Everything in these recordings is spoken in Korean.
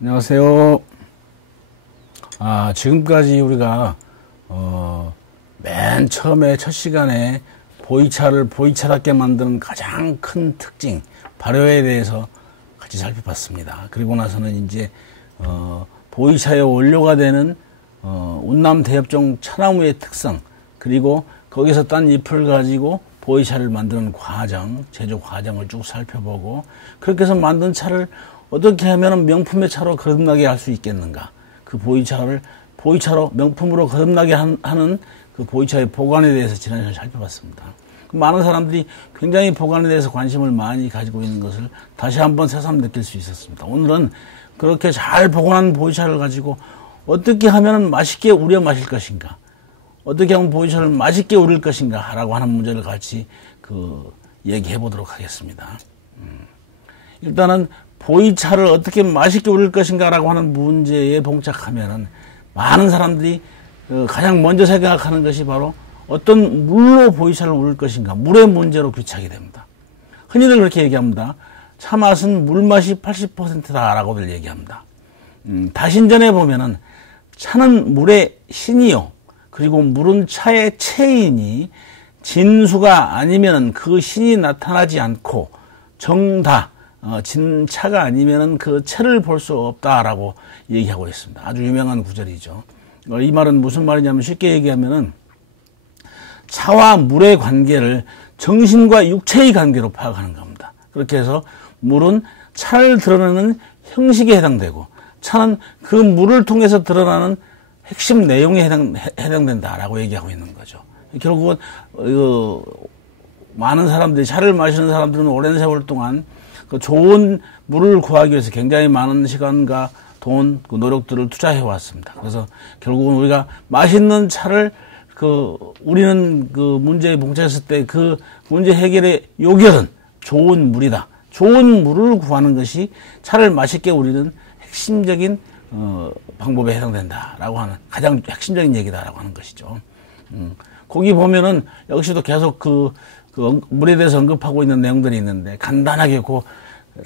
안녕하세요. 지금까지 우리가 맨 처음에 첫 시간에 보이차를 보이차답게 만드는 가장 큰 특징 발효에 대해서 같이 살펴봤습니다. 그리고 나서는 이제 보이차의 원료가 되는 운남 대엽종 차나무의 특성, 그리고 거기서 딴 잎을 가지고 보이차를 만드는 과정, 제조 과정을 쭉 살펴보고, 그렇게 해서 만든 차를 어떻게 하면 명품의 차로 거듭나게 할 수 있겠는가, 그 보이차를 보이차로 명품으로 거듭나게 하는 그 보이차의 보관에 대해서 지난 시간에 살펴봤습니다. 많은 사람들이 굉장히 보관에 대해서 관심을 많이 가지고 있는 것을 다시 한번 새삼 느낄 수 있었습니다. 오늘은 그렇게 잘 보관한 보이차를 가지고 어떻게 하면 맛있게 우려 마실 것인가, 어떻게 하면 보이차를 맛있게 우릴 것인가 라고 하는 문제를 같이 얘기해 보도록 하겠습니다. 일단은 보이차를 어떻게 맛있게 우릴 것인가 라고 하는 문제에 봉착하면은 많은 사람들이 가장 먼저 생각하는 것이 바로 어떤 물로 보이차를 우릴 것인가, 물의 문제로 귀착이 됩니다. 흔히들 그렇게 얘기합니다. 차 맛은 물 맛이 80%다 라고들 얘기합니다. 다신전에 보면은 차는 물의 신이요, 그리고 물은 차의 체이니 진수가 아니면은 그 신이 나타나지 않고 정다, 진차가 아니면은 그 체를 볼 수 없다라고 얘기하고 있습니다. 아주 유명한 구절이죠. 이 말은 무슨 말이냐면, 쉽게 얘기하면은 차와 물의 관계를 정신과 육체의 관계로 파악하는 겁니다. 그렇게 해서 물은 차를 드러내는 형식에 해당되고, 차는 그 물을 통해서 드러나는 핵심 내용에 해당된다라고 얘기하고 있는 거죠. 결국은 많은 사람들이, 차를 마시는 사람들은 오랜 세월 동안 그 좋은 물을 구하기 위해서 굉장히 많은 시간과 돈, 노력들을 투자해 왔습니다. 그래서 결국은 우리가 맛있는 차를 우리는 문제에 봉착했을 때 그 문제 해결의 요결은 좋은 물이다. 좋은 물을 구하는 것이 차를 맛있게 우리는 핵심적인 방법에 해당된다라고 하는, 가장 핵심적인 얘기다라고 하는 것이죠. 거기 보면은 역시도 계속 물에 대해서 언급하고 있는 내용들이 있는데, 간단하게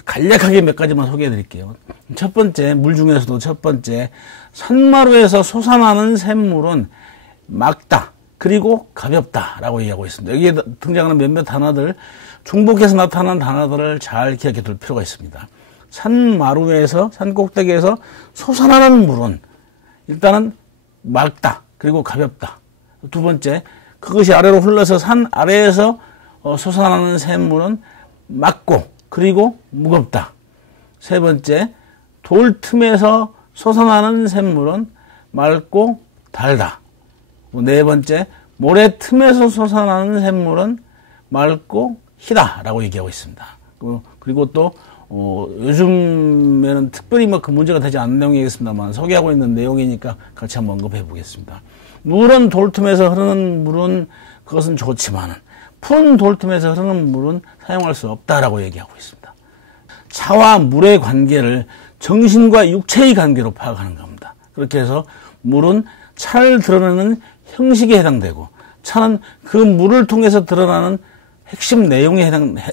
간략하게 몇 가지만 소개해 드릴게요. 첫 번째, 물 중에서도 첫 번째, 산마루에서 솟아나는 샘물은 맑다, 그리고 가볍다라고 얘기하고 있습니다. 여기에 등장하는 몇몇 단어들, 중복해서 나타나는 단어들을 잘 기억해 둘 필요가 있습니다. 산마루에서, 산꼭대기에서 솟아나는 물은 일단은 맑다, 그리고 가볍다. 두 번째, 그것이 아래로 흘러서 산 아래에서 솟아나는 샘물은 맑고 그리고 무겁다. 세 번째, 돌 틈에서 솟아나는 샘물은 맑고 달다. 네 번째, 모래 틈에서 솟아나는 샘물은 맑고 희다라고 얘기하고 있습니다. 그리고 또 요즘에는 특별히 그 문제가 되지 않는 내용이겠습니다만, 소개하고 있는 내용이니까 같이 한번 언급해 보겠습니다. 물은 돌틈에서 흐르는 물은 그것은 좋지만은 푸른 돌틈에서 흐르는 물은 사용할 수 없다라고 얘기하고 있습니다. 차와 물의 관계를 정신과 육체의 관계로 파악하는 겁니다. 그렇게 해서 물은 차를 드러내는 형식에 해당되고, 차는 그 물을 통해서 드러나는 핵심 내용에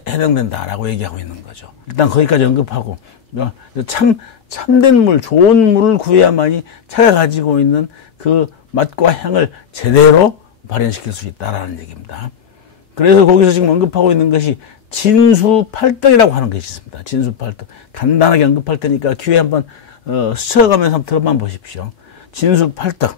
해당된다라고 얘기하고 있는 거죠. 일단 거기까지 언급하고, 참된 물, 좋은 물을 구해야만이 차가 가지고 있는 그 맛과 향을 제대로 발현시킬 수 있다라는 얘기입니다. 그래서 거기서 지금 언급하고 있는 것이 진수팔떡이라고 하는 것이 있습니다. 진수팔떡. 간단하게 언급할 테니까 기회에 한번 스쳐가면서 한번 들어만 보십시오. 진수팔떡.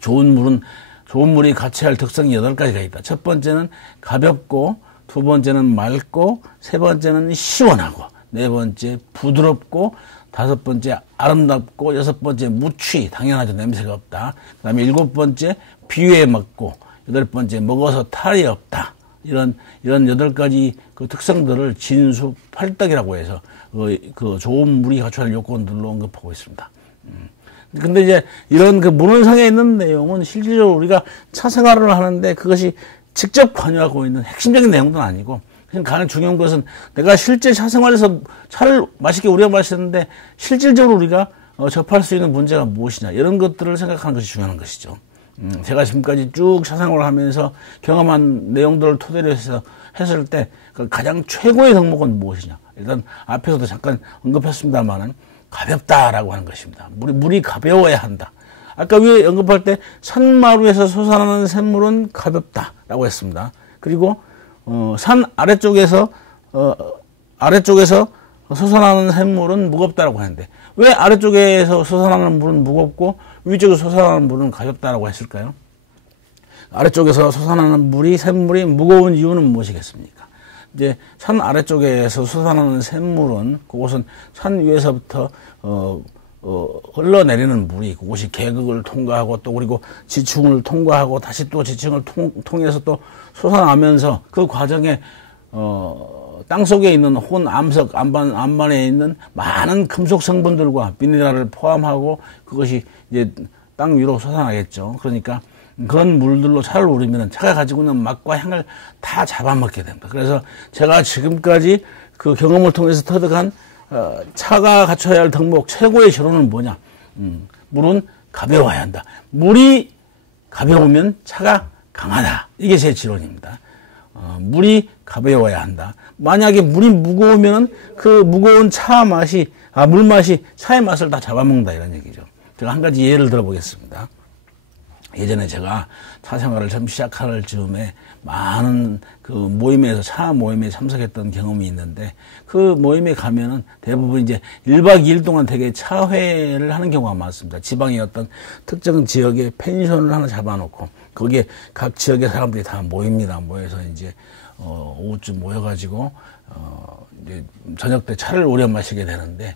좋은 물이 같이 할 특성이 8가지가 있다. 첫 번째는 가볍고, 두 번째는 맑고, 세 번째는 시원하고, 네 번째 부드럽고, 다섯 번째 아름답고, 여섯 번째 무취, 당연하죠, 냄새가 없다. 그 다음에 일곱 번째 비위에 맞고, 여덟 번째 먹어서 탈이 없다. 이런 8가지 그 특성들을 진수팔떡이라고 해서 좋은 물이 갖춰야 할 요건들로 언급하고 있습니다. 근데 이제 이런 문헌상에 있는 내용은 실질적으로 우리가 차 생활을 하는데 그것이 직접 관여하고 있는 핵심적인 내용도 아니고, 그냥 가장 중요한 것은 내가 실제 차 생활에서 차를 맛있게 우려 마시는데 실질적으로 우리가 접할 수 있는 문제가 무엇이냐, 이런 것들을 생각하는 것이 중요한 것이죠. 제가 지금까지 쭉 차 생활을 하면서 경험한 내용들을 토대로 해서 했을 때 가장 최고의 덕목은 무엇이냐. 일단 앞에서도 잠깐 언급했습니다만은 가볍다라고 하는 것입니다. 물이 가벼워야 한다. 아까 위에 언급할 때 산마루에서 솟아나는 샘물은 가볍다라고 했습니다. 그리고 산 아래쪽에서 솟아나는 샘물은 무겁다라고 하는데 왜 아래쪽에서 솟아나는 물은 무겁고 위쪽에서 솟아나는 물은 가볍다라고 했을까요? 아래쪽에서 솟아나는 샘물이 무거운 이유는 무엇이겠습니까? 이제 산 아래쪽에서 솟아나는 샘물은 그곳은 산 위에서부터 흘러내리는 물이 그곳이 계곡을 통과하고 또 그리고 지층을 통과하고 다시 또 지층을 통해서 또 솟아나면서 그 과정에 땅속에 있는 암석 안반에 있는 많은 금속 성분들과 미네랄을 포함하고 그것이 이제 땅 위로 솟아나겠죠. 그러니까 그런 물들로 차를 우리면 차가 가지고 있는 맛과 향을 다 잡아먹게 됩니다. 그래서 제가 지금까지 그 경험을 통해서 터득한 차가 갖춰야 할 덕목 최고의 실론은 뭐냐? 물은 가벼워야 한다. 물이 가벼우면 차가 강하다. 이게 제 지론입니다. 물이 가벼워야 한다. 만약에 물이 무거우면 그 무거운 물 맛이 차의 맛을 다 잡아먹는다 이런 얘기죠. 제가 한 가지 예를 들어보겠습니다. 예전에 제가 차 생활을 처음 시작할 즈음에 많은 차 모임에 참석했던 경험이 있는데 그 모임에 가면은 대부분 이제 1박 2일 동안 되게 차회를 하는 경우가 많습니다. 지방의 어떤 특정 지역에 펜션을 하나 잡아놓고 거기에 각 지역의 사람들이 다 모입니다. 모여서 이제 오후쯤 모여가지고 이제 저녁 때 차를 우려 마시게 되는데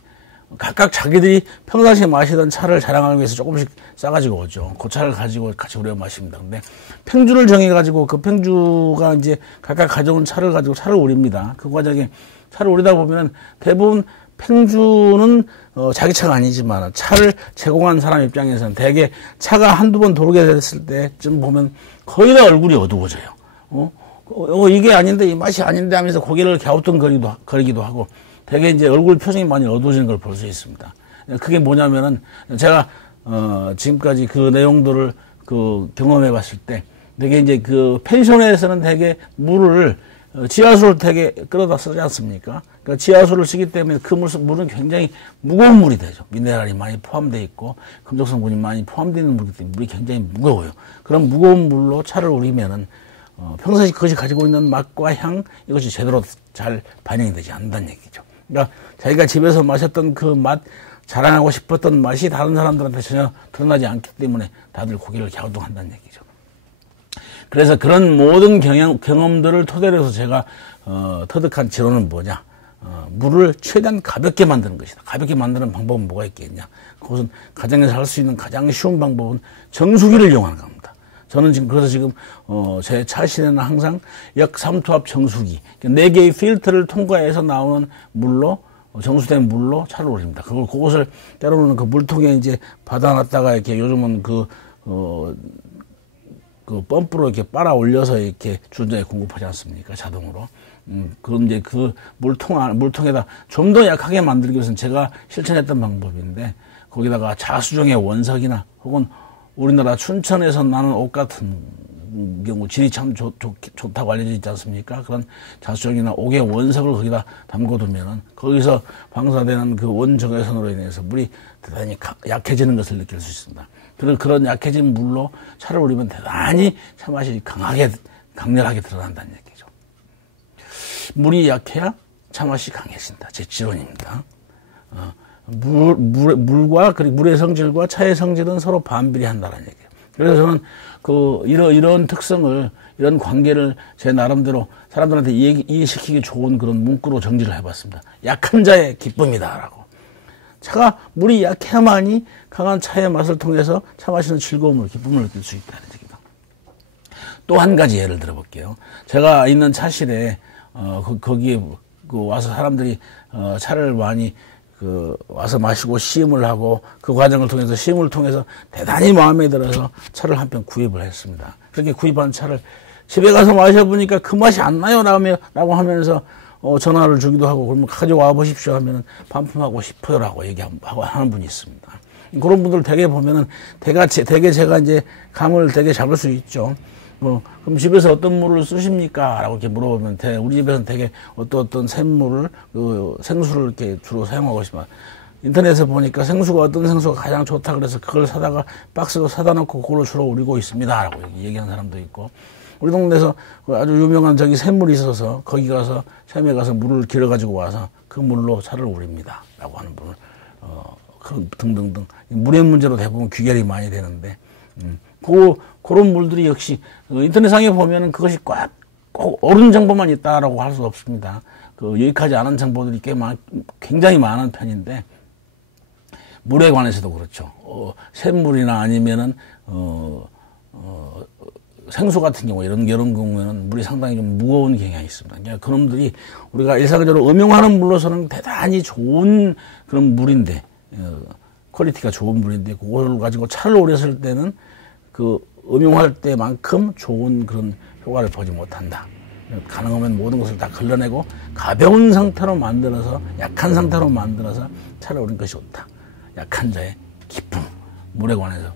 각각 자기들이 평상시에 마시던 차를 자랑하기 위해서 조금씩 싸가지고 오죠. 그 차를 가지고 같이 우려 마십니다. 근데 팽주를 정해가지고 그 팽주가 이제 각각 가져온 차를 가지고 차를 우립니다. 그 과정에 차를 우리다 보면 대부분 팽주는 자기 차가 아니지만 차를 제공한 사람 입장에서는 대개 차가 한두 번 돌게 됐을 때쯤 보면 거의 다 얼굴이 어두워져요. 이게 아닌데 이 맛이 아닌데 하면서 고개를 갸우뚱거리기도 하고 되게 이제 얼굴 표정이 많이 어두워지는 걸 볼 수 있습니다. 그게 뭐냐면은 제가 지금까지 그 내용들을 경험해 봤을 때 되게 이제 그 펜션에서는 되게 물을 지하수를 되게 끌어다 쓰지 않습니까? 그러니까 지하수를 쓰기 때문에 그 물은 굉장히 무거운 물이 되죠. 미네랄이 많이 포함되어 있고 금속 성분이 많이 포함되어 있는 물이기 때문에 물이 굉장히 무거워요. 그런 무거운 물로 차를 우리면은 평상시 그것이 가지고 있는 맛과 향 이것이 제대로 잘 반영이 되지 않는다는 얘기죠. 그러니까 자기가 집에서 마셨던 그 맛, 자랑하고 싶었던 맛이 다른 사람들한테 전혀 드러나지 않기 때문에 다들 고개를 갸우뚱한다는 얘기죠. 그래서 그런 모든 경험들을 토대로 해서 제가 터득한 지론은 뭐냐? 물을 최대한 가볍게 만드는 것이다. 가볍게 만드는 방법은 뭐가 있겠냐? 그것은 가정에서 할 수 있는 가장 쉬운 방법은 정수기를 이용하는 겁니다. 저는 지금 제 차실에는 항상 역삼투압 정수기, 4개의 필터를 통과해서 나오는 물로, 정수된 물로 차를 우립니다. 그것을 때로는 그 물통에 이제 받아놨다가 이렇게 요즘은 그 펌프로 이렇게 빨아 올려서 이렇게 주전자에 공급하지 않습니까? 자동으로. 그럼 이제 그 물통에다 좀 더 약하게 만들기 위해서는 제가 실천했던 방법인데, 거기다가 자수정의 원석이나 혹은 우리나라 춘천에서 나는 옷 같은 경우 질이 참 좋다고 알려져 있지 않습니까? 그런 자수정이나 옥의 원석을 거기다 담궈두면은 거기서 방사되는 그 원적외선으로 인해서 물이 대단히 약해지는 것을 느낄 수 있습니다. 그런 약해진 물로 차를 우리면 대단히 차맛이 강렬하게 드러난다는 얘기죠. 물이 약해야 차맛이 강해진다. 제 지론입니다. 물과 그리고 물의 성질과 차의 성질은 서로 반비례한다는 얘기예요. 그래서 저는 이런 특성을, 이런 관계를 제 나름대로 사람들한테 이해시키기 좋은 그런 문구로 정리를 해봤습니다. 약한 자의 기쁨이다라고. 물이 약해야만이 강한 차의 맛을 통해서 차 마시는 즐거움을, 기쁨을 느낄 수 있다는 얘기입니다. 또 한 가지 예를 들어볼게요. 제가 있는 차실에 거기에 와서 사람들이 차를 많이 와서 마시고 시음을 하고 그 과정을 통해서 시음을 통해서 대단히 마음에 들어서 차를 한 편 구입을 했습니다. 그렇게 구입한 차를 집에 가서 마셔보니까 그 맛이 안 나요 라고 하면서 전화를 주기도 하고 그러면 가져와 보십시오 하면은 반품하고 싶어요라고 얘기하고 하는 분이 있습니다. 그런 분들 되게 보면은 되게 제가 이제 감을 되게 잡을 수 있죠. 그럼 집에서 어떤 물을 쓰십니까? 라고 이렇게 물어보면 우리 집에서는 되게 어떤 샘물을, 생수를 이렇게 주로 사용하고 있지만, 인터넷에 보니까 생수가 어떤 생수가 가장 좋다 그래서 그걸 사다가 박스로 사다 놓고 그걸로 주로 우리고 있습니다 라고 얘기하는 사람도 있고, 우리 동네에서 아주 유명한 저기 샘물이 있어서 거기 가서 샘에 가서 물을 길어 가지고 와서 그 물로 차를 우립니다 라고 하는 분을 등등등 물의 문제로 대부분 귀결이 많이 되는데, 그런 물들이 역시 인터넷상에 보면은 그것이 꼭 옳은 정보만 있다라고 할 수 없습니다. 유익하지 않은 정보들이 굉장히 많은 편인데, 물에 관해서도 그렇죠. 샘물이나 아니면은 생수 같은 경우 이런 경우에는 물이 상당히 좀 무거운 경향이 있습니다. 그러니까 그놈들이 우리가 일상적으로 음용하는 물로서는 대단히 좋은 그런 물인데, 퀄리티가 좋은 물인데 그걸 가지고 차를 우렸을 때는 그 음용할 때만큼 좋은 그런 효과를 보지 못한다. 가능하면 모든 것을 다 걸러내고 가벼운 상태로 만들어서, 약한 상태로 만들어서 차를 우린 것이 좋다. 약한 자의 기쁨, 물에 관해서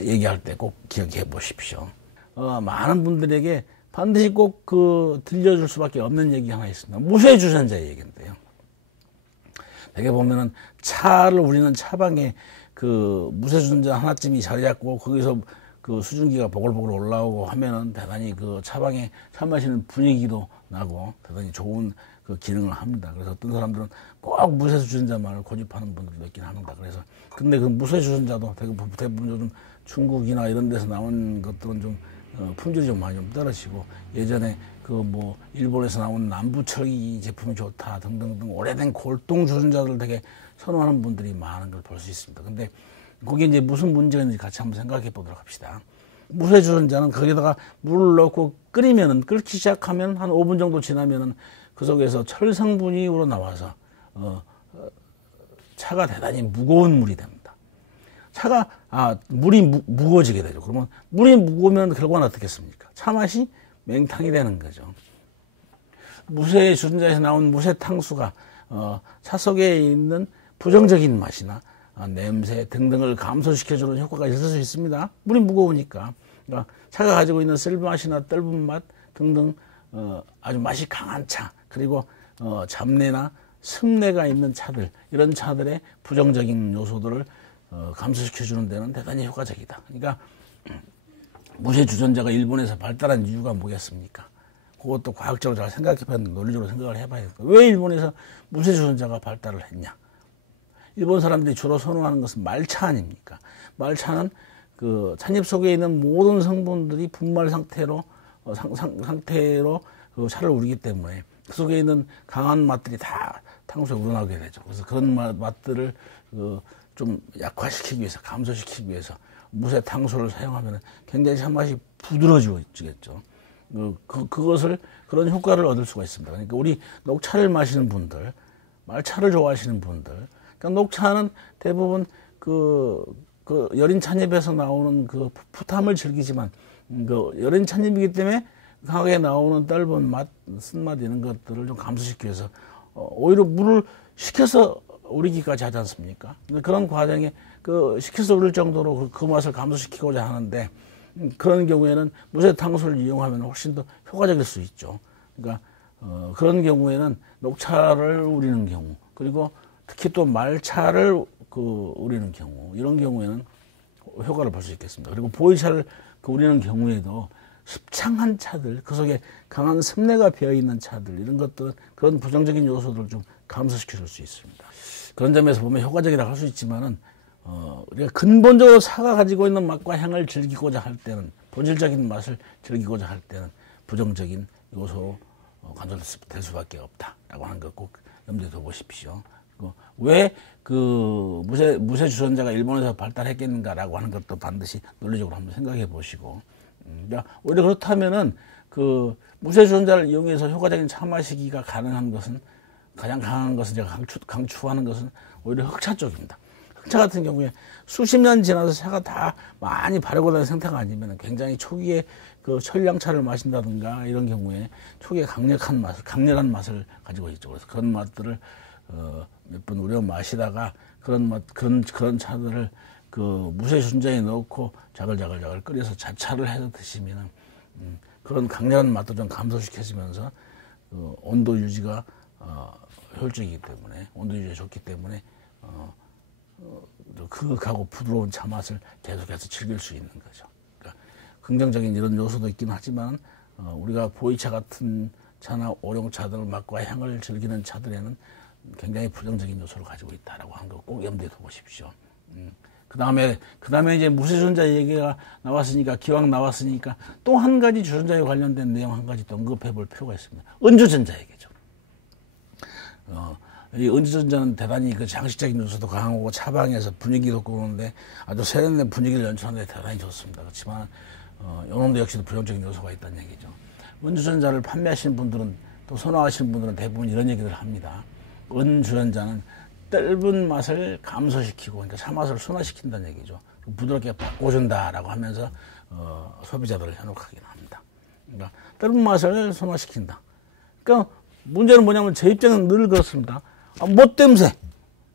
얘기할 때 꼭 기억해 보십시오. 많은 분들에게 반드시 꼭 들려줄 수밖에 없는 얘기 하나 있습니다. 무쇠 주전자의 얘기인데요. 대개 보면은 차를 우리는 차방에 무쇠 주전자 하나쯤이 자리 잡고 거기서 수증기가 보글보글 올라오고 하면은 대단히 차방에 차 마시는 분위기도 나고 대단히 좋은 기능을 합니다. 그래서 어떤 사람들은 꼭 무쇠 주전자만을 고집하는 분들도 있긴 합니다. 그래서 근데 그 무쇠 주전자도 대부분 요즘 중국이나 이런 데서 나온 것들은 좀 품질이 좀 많이 떨어지고, 예전에 일본에서 나온 남부철기 제품이 좋다 등등등 오래된 골동 주전자들을 되게 선호하는 분들이 많은 걸 볼 수 있습니다. 근데 거기에 이제 무슨 문제가 있는지 같이 한번 생각해 보도록 합시다. 무쇠 주전자는 거기다가 물을 넣고 끓기 시작하면 한 5분 정도 지나면은 그 속에서 철 성분이 우러나와서 차가 대단히 무거운 물이 됩니다. 물이 무거워지게 되죠. 그러면 물이 무거우면 결과는 어떻겠습니까? 차 맛이 맹탕이 되는 거죠. 무쇠 주전자에서 나온 무쇠 탕수가 차 속에 있는 부정적인 맛이나 냄새 등등을 감소시켜주는 효과가 있을 수 있습니다. 물이 무거우니까. 그러니까 차가 가지고 있는 쓸맛이나 떫은 맛 등등 아주 맛이 강한 차, 그리고 잡내나 습내가 있는 차들, 이런 차들의 부정적인 요소들을 감소시켜주는 데는 대단히 효과적이다. 그러니까 무쇠 주전자가 일본에서 발달한 이유가 뭐겠습니까? 그것도 과학적으로 잘 생각해봐야 되고 논리적으로 생각을 해봐야 되고, 왜 일본에서 무쇠 주전자가 발달을 했냐? 일본 사람들이 주로 선호하는 것은 말차 아닙니까? 말차는 찻잎 속에 있는 모든 성분들이 분말 상태로 차를 우리기 때문에 그 속에 있는 강한 맛들이 다 탕수에 우러나게 되죠. 그래서 그런 맛들을 좀 약화시키기 위해서, 감소시키기 위해서 무쇠 탕수를 사용하면 굉장히 참맛이 부드러워지겠죠. 그런 효과를 얻을 수가 있습니다. 그러니까 우리 녹차를 마시는 분들, 말차를 좋아하시는 분들, 그러니까 녹차는 대부분 여린 찻잎에서 나오는 풋함을 즐기지만, 여린 찻잎이기 때문에 강하게 나오는 떫은 맛, 쓴맛 이런 것들을 좀 감소시키기 위해서 오히려 물을 식혀서 우리기까지 하지 않습니까? 그런 과정에 식혀서 우릴 정도로 그 맛을 감소시키고자 하는데, 그런 경우에는 무쇠 탕수를 이용하면 훨씬 더 효과적일 수 있죠. 그러니까 그런 경우에는 녹차를 우리는 경우, 그리고 특히 또 말차를 우리는 경우, 이런 경우에는 효과를 볼 수 있겠습니다. 그리고 보이차를 우리는 경우에도 습창한 차들, 그 속에 강한 습내가 배어있는 차들, 이런 것들은 그런 부정적인 요소들을 좀 감소시켜 줄 수 있습니다. 그런 점에서 보면 효과적이라고 할 수 있지만은, 우리가 근본적으로 차가 가지고 있는 맛과 향을 즐기고자 할 때는, 본질적인 맛을 즐기고자 할 때는 부정적인 요소로 간섭될 수밖에 없다라고 하는 것 꼭 염두에 둬보십시오. 왜 무쇠 주전자가 일본에서 발달했겠는가라고 하는 것도 반드시 논리적으로 한번 생각해 보시고, 오히려 그렇다면은 무쇠 주전자를 이용해서 효과적인 차 마시기가 가능한 것은, 가장 강한 것은 제가 강추하는 것은 오히려 흑차 쪽입니다. 흑차 같은 경우에 수십 년 지나서 차가 다 많이 바르고 난 상태가 아니면 굉장히 초기에 철량차를 마신다든가 이런 경우에 초기에 강렬한 맛을 가지고 있죠. 그래서 그런 맛들을 몇 번 우려 마시다가 그런 차들을 무쇠 주전자에 넣고 자글자글 끓여서 자차를 해서 드시면은 그런 강렬한 맛도 좀 감소시켜주면서 온도 유지가 효율적이기 때문에 온도 유지에 좋기 때문에 그윽하고 부드러운 차 맛을 계속해서 즐길 수 있는 거죠. 그러니까 긍정적인 이런 요소도 있긴 하지만 우리가 보이차 같은 차나 오룡차들 맛과 향을 즐기는 차들에는 굉장히 부정적인 요소를 가지고 있다라고 하는 거 꼭 염두에 두보십시오. 그 다음에 이제 무쇠전자 얘기가 나왔으니까, 기왕 나왔으니까 또 한 가지 주전자에 관련된 내용 한 가지 또 언급해 볼 필요가 있습니다. 은주전자 얘기죠. 이 은주전자는 대단히 그 장식적인 요소도 강하고 차방에서 분위기도 꾸는데 아주 세련된 분위기를 연출하는데 대단히 좋습니다. 그렇지만 요놈도 역시도 부정적인 요소가 있다는 얘기죠. 은주전자를 판매하시는 분들은 또 선호하시는 분들은 대부분 이런 얘기를 합니다. 은주전자는 떫은 맛을 감소시키고, 그러니까 차맛을 순화시킨다는 얘기죠. 부드럽게 바꿔준다라고 하면서 소비자들을 현혹하긴 합니다. 그러니까 떫은 맛을 순화시킨다. 그러니까 문제는 뭐냐면 제 입장은 늘 그렇습니다.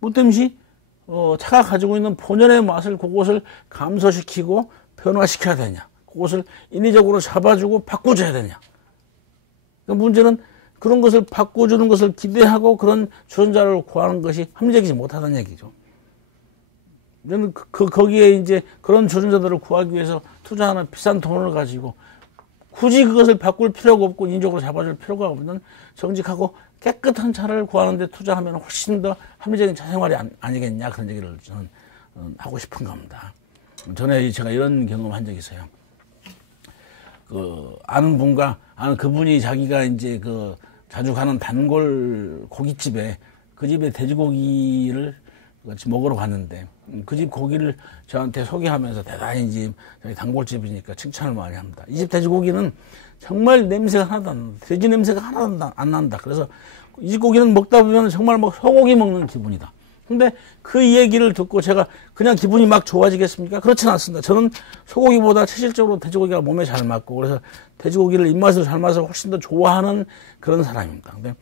못됨시 차가 가지고 있는 본연의 맛을 그것을 감소시키고 변화시켜야 되냐, 그것을 인위적으로 잡아주고 바꿔줘야 되냐. 그러니까 문제는 그런 것을 바꿔주는 것을 기대하고 그런 주전자를 구하는 것이 합리적이지 못하다는 얘기죠. 저는 거기에 이제 그런 주전자들을 구하기 위해서 투자하는 비싼 돈을 가지고 굳이 그것을 바꿀 필요가 없고 인위적으로 잡아줄 필요가 없는 정직하고 깨끗한 차를 구하는데 투자하면 훨씬 더 합리적인 차 생활이 아니겠냐, 그런 얘기를 저는 하고 싶은 겁니다. 전에 제가 이런 경험한 적이 있어요. 아는 그분이 자기가 이제 자주 가는 단골 고깃집에, 그 집에 돼지고기를 같이 먹으러 갔는데, 그 집 고기를 저한테 소개하면서 대단히 이제 단골집이니까 칭찬을 많이 합니다. 이 집 돼지고기는 정말 냄새가 하나도 안 난다. 돼지 냄새가 하나도 안 난다. 그래서 이 집 고기는 먹다 보면 정말 소고기 먹는 기분이다. 근데 그 얘기를 듣고 제가 그냥 기분이 막 좋아지겠습니까? 그렇진 않습니다. 저는 소고기보다 체질적으로 돼지고기가 몸에 잘 맞고, 그래서 돼지고기를 입맛을 잘 맞아서 훨씬 더 좋아하는 그런 사람입니다. 근데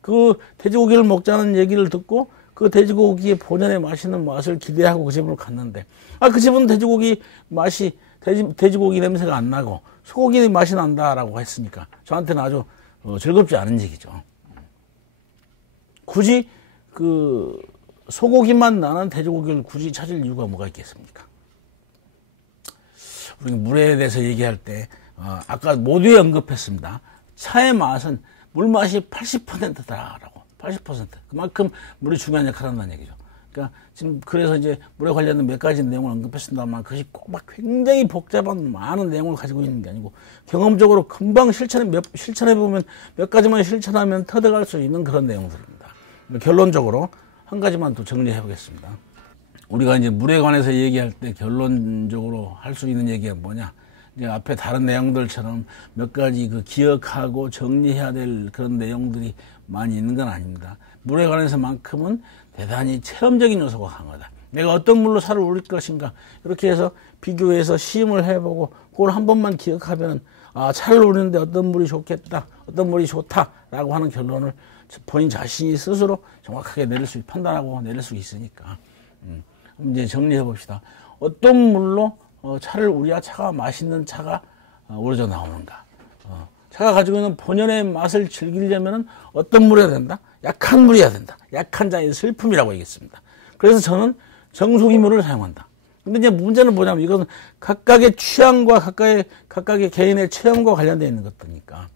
그 돼지고기를 먹자는 얘기를 듣고 그 돼지고기의 본연의 맛있는 맛을 기대하고 그 집으로 갔는데, 그 집은 돼지고기 맛이, 돼지고기 냄새가 안 나고 소고기 맛이 난다라고 했으니까 저한테는 아주 즐겁지 않은 얘기죠. 굳이 소고기만 나는 돼지고기를 굳이 찾을 이유가 뭐가 있겠습니까? 우리 물에 대해서 얘기할 때 아까 모두에 언급했습니다. 차의 맛은 물맛이 80%다라고. 80%. 그만큼 물이 중요한 역할을 한다는 얘기죠. 그러니까 지금 그래서 이제 물에 관련된 몇 가지 내용을 언급했습니다만, 그것이 꼭 막 굉장히 복잡한 많은 내용을 가지고 있는 게 아니고 경험적으로 금방 실천해보면 몇 가지만 실천하면 터득할 수 있는 그런 내용들입니다. 결론적으로 한 가지만 또 정리해 보겠습니다. 우리가 이제 물에 관해서 얘기할 때 결론적으로 할 수 있는 얘기가 뭐냐? 이제 앞에 다른 내용들처럼 몇 가지 기억하고 정리해야 될 그런 내용들이 많이 있는 건 아닙니다. 물에 관해서만큼은 대단히 체험적인 요소가 강하다. 내가 어떤 물로 차를 우릴 것인가, 이렇게 해서 비교해서 시음을 해보고 그걸 한 번만 기억하면 차를 우리는데 어떤 물이 좋겠다, 어떤 물이 좋다라고 하는 결론을 본인 자신이 스스로 정확하게 판단하고 내릴 수 있으니까. 이제 정리해 봅시다. 어떤 물로 차를 우리야 차가 맛있는 차가 우러져 나오는가. 차가 가지고 있는 본연의 맛을 즐기려면 어떤 물이어야 된다? 약한 물이어야 된다. 약한 자의 슬픔이라고 얘기했습니다. 그래서 저는 정수기 물을 사용한다. 근데 이제 문제는 뭐냐면 이것은 각각의 취향과 각각의 개인의 체험과 관련되어 있는 것들이니까.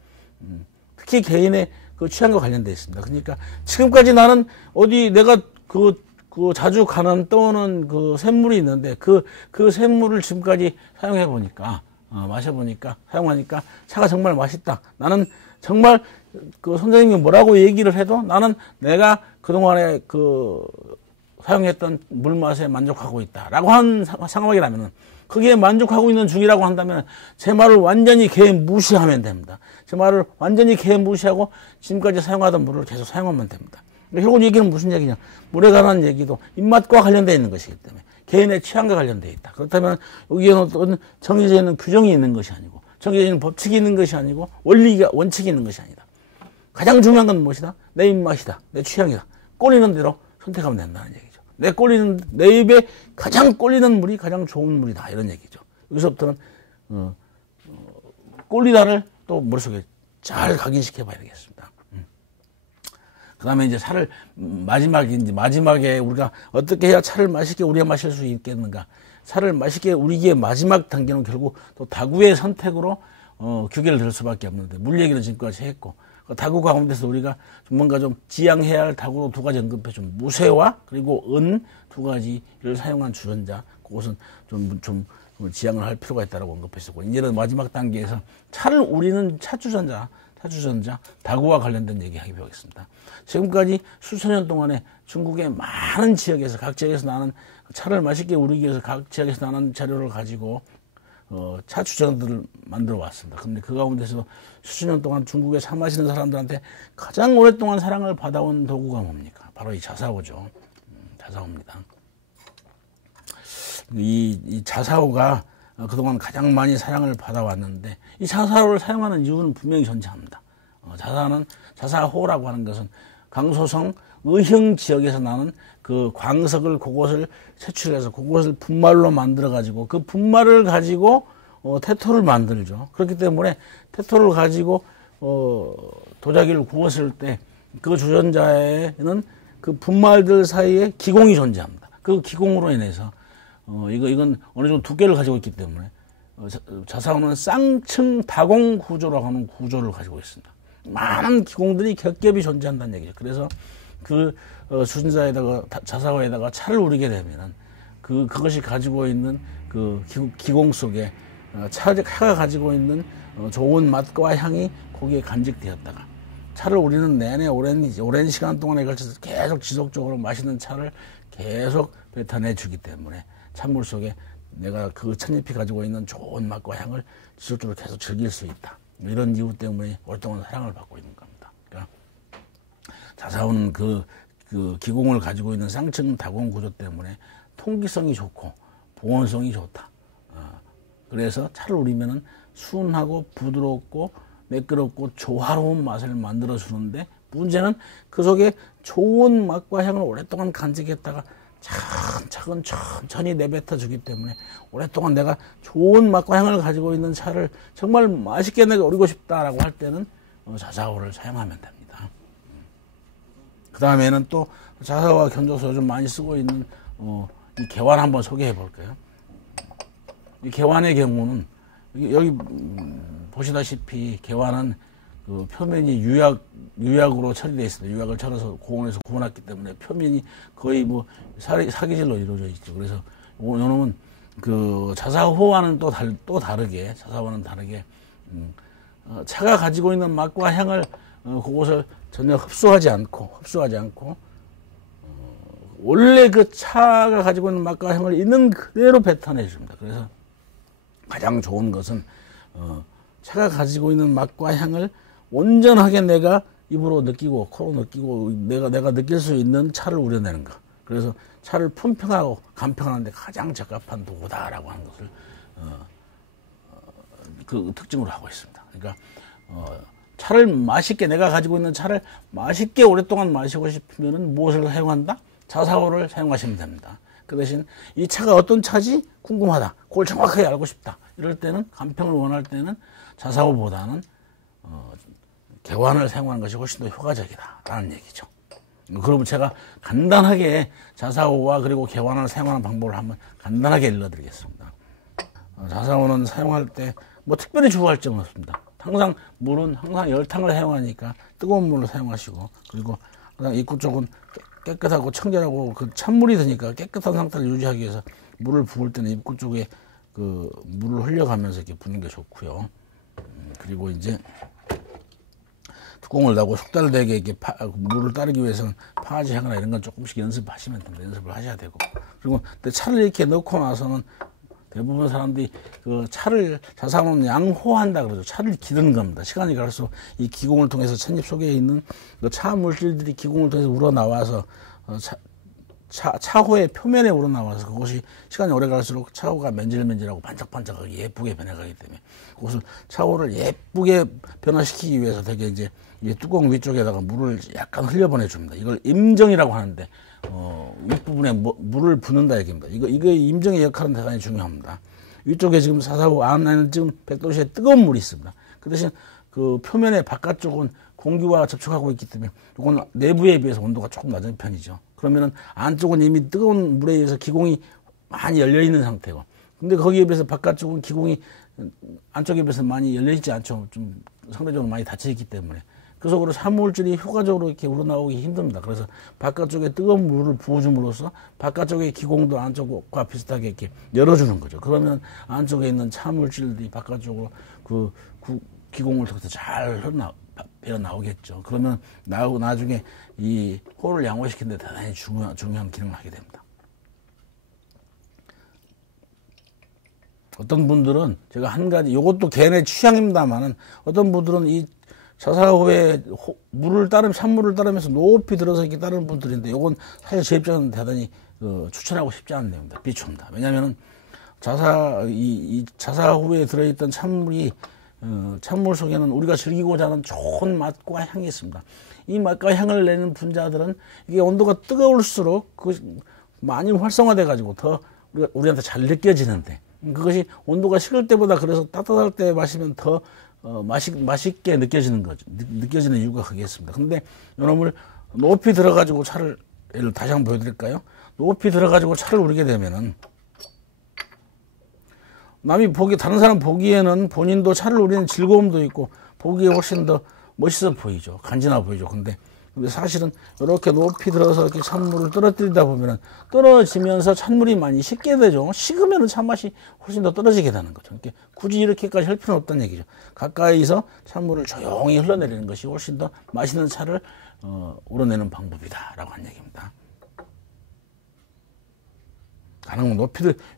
특히 개인의 취향과 관련되어 있습니다. 그러니까 지금까지 나는 내가 자주 가는 떠오는 샘물이 있는데 그 샘물을 지금까지 사용해 보니까, 마셔보니까, 사용하니까 차가 정말 맛있다. 나는 정말 선생님이 뭐라고 얘기를 해도 나는 내가 그동안에 사용했던 물맛에 만족하고 있다라고 하는 상황이라면은, 거기에 만족하고 있는 중이라고 한다면 제 말을 완전히 무시하면 됩니다. 제 말을 완전히 무시하고 지금까지 사용하던 물을 계속 사용하면 됩니다. 결국 얘기는 무슨 얘기냐? 물에 관한 얘기도 입맛과 관련되어 있는 것이기 때문에 개인의 취향과 관련되어 있다. 그렇다면 여기에는 어떤 정해져 있는 규정이 있는 것이 아니고, 정해져 있는 법칙이 있는 것이 아니고, 원칙이 있는 것이 아니다. 가장 중요한 건 무엇이다? 내 입맛이다. 내 취향이다. 꼴리는 대로 선택하면 된다는 얘기죠. 내 입에 가장 꼴리는 물이 가장 좋은 물이다. 이런 얘기죠. 여기서부터는 꼴리다를 또 머릿속에 잘 각인시켜 봐야 되겠습니다. 그 다음에 이제 차를 마지막에 우리가 어떻게 해야 차를 맛있게 우리가 마실 수 있겠는가. 차를 맛있게 우리에게 마지막 단계는 결국 또 다구의 선택으로 규계를 들 수밖에 없는데, 물 얘기는 지금까지 했고, 그 다구 가운데서 우리가 뭔가 좀 지양해야 할 다구로 두 가지 언급했죠. 무쇠와 그리고 은 두 가지를 사용한 주전자, 그것은 좀 지양을 할 필요가 있다고 언급했었고, 이제는 마지막 단계에서 차를 우리는 차주전자, 다구와 관련된 얘기하기 배우겠습니다. 지금까지 수천 년 동안에 중국의 많은 지역에서, 각 지역에서 나는 차를 맛있게 우리기 위해서 각 지역에서 나는 재료를 가지고 차 주전들을 만들어 왔습니다. 근데 그 가운데서 수천 년 동안 중국에 차 마시는 사람들한테 가장 오랫동안 사랑을 받아온 도구가 뭡니까? 바로 이 자사오죠. 자사오입니다. 이 자사오가 그동안 가장 많이 사랑을 받아왔는데, 이 자사오를 사용하는 이유는 분명히 존재합니다. 자사호라고 하는 것은 강소성 의형 지역에서 나는 그 광석을 그곳을 채취해서 그곳을 분말로 만들어 가지고 그 분말을 가지고 태토를 만들죠. 그렇기 때문에 태토를 가지고 도자기를 구웠을 때 그 주전자에는 그 분말들 사이에 기공이 존재합니다. 그 기공으로 인해서 이건 어느 정도 두께를 가지고 있기 때문에 자사오는 쌍층 다공 구조라고 하는 구조를 가지고 있습니다. 많은 기공들이 겹겹이 존재한다는 얘기죠. 그래서 그 주전자에다가 자사오에다가 차를 우리게 되면은 그것이 가지고 있는 그 기공 속에 차가 가지고 있는 좋은 맛과 향이 거기에 간직되었다가, 차를 우리는 내내 오랜 시간 동안에 걸쳐서 계속 지속적으로 맛있는 차를 계속 뱉어내 주기 때문에 찬물 속에 내가 그 찻잎이 가지고 있는 좋은 맛과 향을 지속적으로 계속 즐길 수 있다. 이런 이유 때문에 오랫동안 사랑을 받고 있는 겁니다. 그러니까 자사오는 그 기공을 가지고 있는 쌍층 다공 구조 때문에 통기성이 좋고 보온성이 좋다. 그래서 차를 우리면은 순하고 부드럽고 매끄럽고 조화로운 맛을 만들어 주는데, 문제는 그 속에 좋은 맛과 향을 오랫동안 간직했다가 차근차근 천천히 내뱉어 주기 때문에 오랫동안 내가 좋은 맛과 향을 가지고 있는 차를 정말 맛있게 내가 우리고 싶다라고 할 때는 자사오를 사용하면 됩니다. 그 다음에는 또 자사오와 견줘서 요즘 많이 쓰고 있는 이 개환 한번 소개해 볼까요? 이 개환의 경우는 여기 보시다시피 개환은 그 표면이 유약으로 처리되어 있습니다. 유약을 철어서 고온에서 구워놨기 때문에 표면이 거의 뭐 사기질로 이루어져 있죠. 그래서 요놈은 그 자사호와는 또 다르게, 자사호와는 다르게 차가 가지고 있는 맛과 향을 그것을 전혀 흡수하지 않고 원래 그 차가 가지고 있는 맛과 향을 있는 그대로 뱉어내 줍니다. 그래서 가장 좋은 것은 차가 가지고 있는 맛과 향을 온전하게 내가 입으로 느끼고 코로 느끼고 내가 느낄 수 있는 차를 우려내는 것. 그래서 차를 품평하고 간평하는데 가장 적합한 도구다라고 하는 것을 그 특징으로 하고 있습니다. 그러니까 차를 맛있게, 내가 가지고 있는 차를 맛있게 오랫동안 마시고 싶으면은 무엇을 사용한다? 자사오를 사용하시면 됩니다. 그 대신 이 차가 어떤 차지? 궁금하다. 그걸 정확하게 알고 싶다. 이럴 때는, 간평을 원할 때는 자사오보다는 개환을 사용하는 것이 훨씬 더 효과적이다라는 얘기죠. 그러면 제가 간단하게 자사오와 그리고 개환을 사용하는 방법을 한번 간단하게 일러드리겠습니다. 자사오는 사용할 때 뭐 특별히 주의할 점은 없습니다. 항상 물은 항상 열탕을 사용하니까 뜨거운 물을 사용하시고, 그리고 항상 입구 쪽은 깨끗하고 청결하고 그 찬물이 드니까 깨끗한 상태를 유지하기 위해서 물을 부을 때는 입구 쪽에 그 물을 흘려가면서 이렇게 부는 게 좋고요. 그리고 이제 뚜껑을 닫고 속달되게 이렇게 물을 따르기 위해서는 파지 하거나 이런 건 조금씩 연습하시면 됩니다. 연습을 하셔야 되고. 그리고 근데 차를 이렇게 넣고 나서는 대부분 사람들이 그 차를 자사오는 양호한다 그러죠. 차를 기르는 겁니다. 시간이 갈수록 이 기공을 통해서 찻잎 속에 있는 그 차 물질들이 기공을 통해서 우러나와서 차호의 표면에 우러나와서 그것이 시간이 오래 갈수록 차호가 맨질맨질하고 반짝반짝하게 예쁘게 변해가기 때문에 그것을 차호를 예쁘게 변화시키기 위해서 되게 이제 이 뚜껑 위쪽에다가 물을 약간 흘려보내줍니다. 이걸 임정이라고 하는데 윗부분에 물을 붓는다 얘기입니다. 이거 임정의 역할은 대단히 중요합니다. 위쪽에 지금 자사오 안에는 지금 100도씨에 뜨거운 물이 있습니다. 그 대신 그 표면의 바깥쪽은 공기와 접촉하고 있기 때문에 이건 내부에 비해서 온도가 조금 낮은 편이죠. 그러면은 안쪽은 이미 뜨거운 물에 의해서 기공이 많이 열려 있는 상태고, 근데 거기에 비해서 바깥쪽은 기공이 안쪽에 비해서 많이 열려 있지 않죠. 좀 상대적으로 많이 닫혀 있기 때문에. 그래서 그로 산물질이 효과적으로 이렇게 우러나오기 힘듭니다. 그래서 바깥쪽에 뜨거운 물을 부어줌으로써 바깥쪽의 기공도 안쪽과 비슷하게 이렇게 열어주는 거죠. 그러면 안쪽에 있는 찬물질들이 바깥쪽으로 그 기공을 통해서 잘 배어 나오겠죠. 그러면 나중에 이 호를 양호시키는 데 대단히 중요한 기능을 하게 됩니다. 어떤 분들은 제가 한 가지, 이것도 개인의 취향입니다만은, 어떤 분들은 이 자사호에 찬물을 따르면서 높이 들어서 이렇게 따르는 분들인데, 이건 사실 제 입장은 대단히 추천하고 싶지 않은 내용입니다. 비추입니다. 왜냐하면 이 자사호에 들어있던 찬물이 찬물 속에는 우리가 즐기고자 하는 좋은 맛과 향이 있습니다. 이 맛과 향을 내는 분자들은 이게 온도가 뜨거울수록 많이 활성화돼 가지고 더 우리한테 잘 느껴지는데, 그것이 온도가 식을 때보다 그래서 따뜻할 때 마시면 더 맛있게 느껴지는 거죠. 느껴지는 이유가 그겠습니다. 근데 이놈을 높이 들어가지고 차를, 예를 다시 한번 보여드릴까요? 높이 들어가지고 차를 우리게 되면은, 다른 사람 보기에는 본인도 차를 우리는 즐거움도 있고, 보기에 훨씬 더 멋있어 보이죠. 간지나 보이죠. 근데 사실은 이렇게 높이 들어서 이렇게 찬물을 떨어뜨리다 보면은 떨어지면서 찬물이 많이 식게 되죠. 식으면은 찬맛이 훨씬 더 떨어지게 되는 거죠. 이렇게 굳이 이렇게까지 할 필요는 없다는 얘기죠. 가까이서 찬물을 조용히 흘러내리는 것이 훨씬 더 맛있는 차를 우러내는 방법이다라고 하는 얘기입니다. 가능하면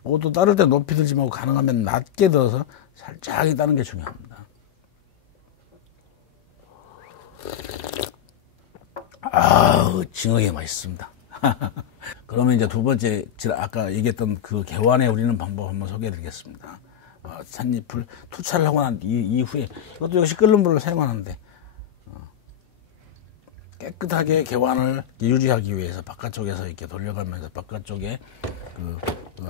이것도 따를 때 높이 들지 말고 가능하면 낮게 들어서 살짝 따는 게 중요합니다. 징하게 맛있습니다. 그러면 이제 두 번째, 아까 얘기했던 그 개완에 우리는 방법 한번 소개해 드리겠습니다. 찻잎을 투차를 하고 난 이후에, 이것도 역시 끓는 물을 사용하는데, 깨끗하게 개완을 유지하기 위해서 바깥쪽에서 이렇게 돌려가면서 바깥쪽에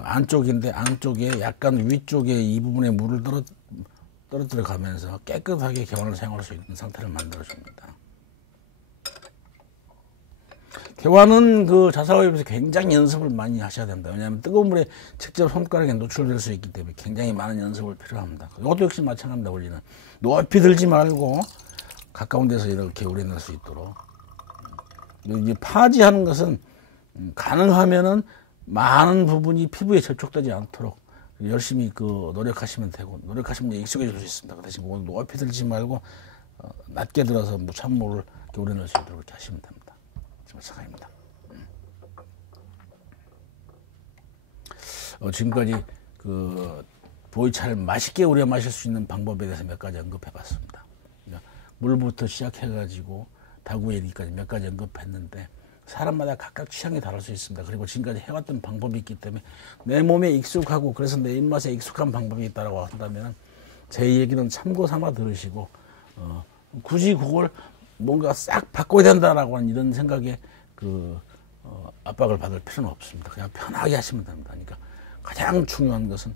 안쪽인데 안쪽에 약간 위쪽에 이 부분에 물을 떨어뜨려 가면서 깨끗하게 개완을 사용할 수 있는 상태를 만들어 줍니다. 개완은 그 자사호에 비해서 굉장히 연습을 많이 하셔야 됩니다. 왜냐하면 뜨거운 물에 직접 손가락에 노출될 수 있기 때문에 굉장히 많은 연습을 필요합니다. 이것도 역시 마찬가지입니다. 우리는 높이 들지 말고 가까운 데서 이렇게 우려낼 수 있도록. 이제 파지하는 것은 가능하면은 많은 부분이 피부에 접촉되지 않도록 열심히 노력하시면 되고, 노력하시면 익숙해질 수 있습니다. 그 대신 높이 들지 말고 낮게 들어서 찬물을 우려낼 수 있도록 이렇게 하시면 됩니다. 마찬가지입니다. 지금까지 보이차를 맛있게 우려 마실 수 있는 방법에 대해서 몇 가지 언급해 봤습니다. 물부터 시작해가지고 다구 얘기까지 몇 가지 언급했는데, 사람마다 각각 취향이 다를 수 있습니다. 그리고 지금까지 해왔던 방법이 있기 때문에 내 몸에 익숙하고 그래서 내 입맛에 익숙한 방법이 있다고 한다면 제 얘기는 참고 삼아 들으시고, 굳이 그걸 뭔가 싹 바꿔야 된다라고 하는 이런 생각에 압박을 받을 필요는 없습니다. 그냥 편하게 하시면 됩니다. 그러니까 가장 중요한 것은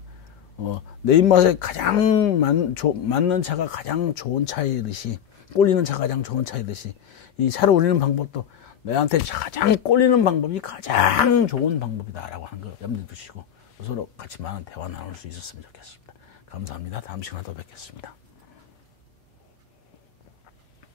내 입맛에 가장 맞는 차가 가장 좋은 차이듯이, 꼴리는 차가 가장 좋은 차이듯이, 이 차를 우리는 방법도 내한테 가장 꼴리는 방법이 가장 좋은 방법이다라고 하는 거 염두에 두시고 서로 같이 많은 대화 나눌 수 있었으면 좋겠습니다. 감사합니다. 다음 시간에 또 뵙겠습니다.